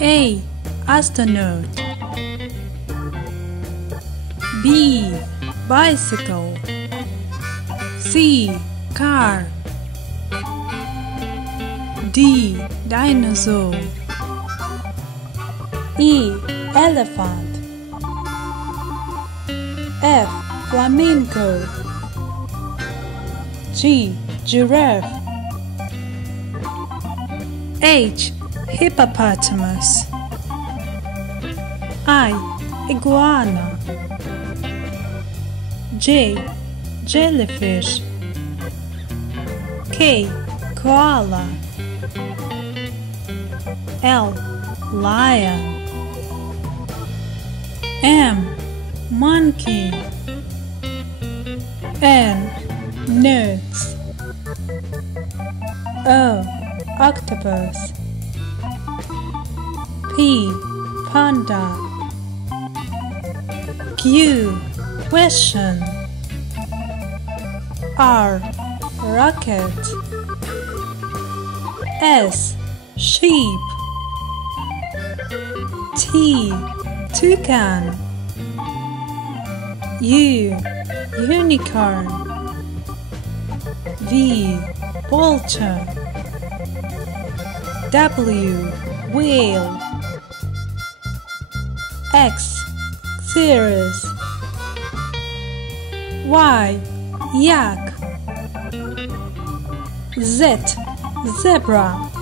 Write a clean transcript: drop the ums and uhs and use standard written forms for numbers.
A. Astronaut. B. Bicycle. C. Car. D. Dinosaur. E. Elephant. F. Flamingo. G. Giraffe. H. Hippopotamus. I. Iguana. J. Jellyfish. K. Koala. L. Lion. M. Monkey. N. Nuts. O. Octopus. P. Panda. Q. Question. R. Rocket. S. Sheep. T. Toucan. U. Unicorn. V. Vulture. W. Whale. X. Cirrus. Y. Yak. Z. Zebra.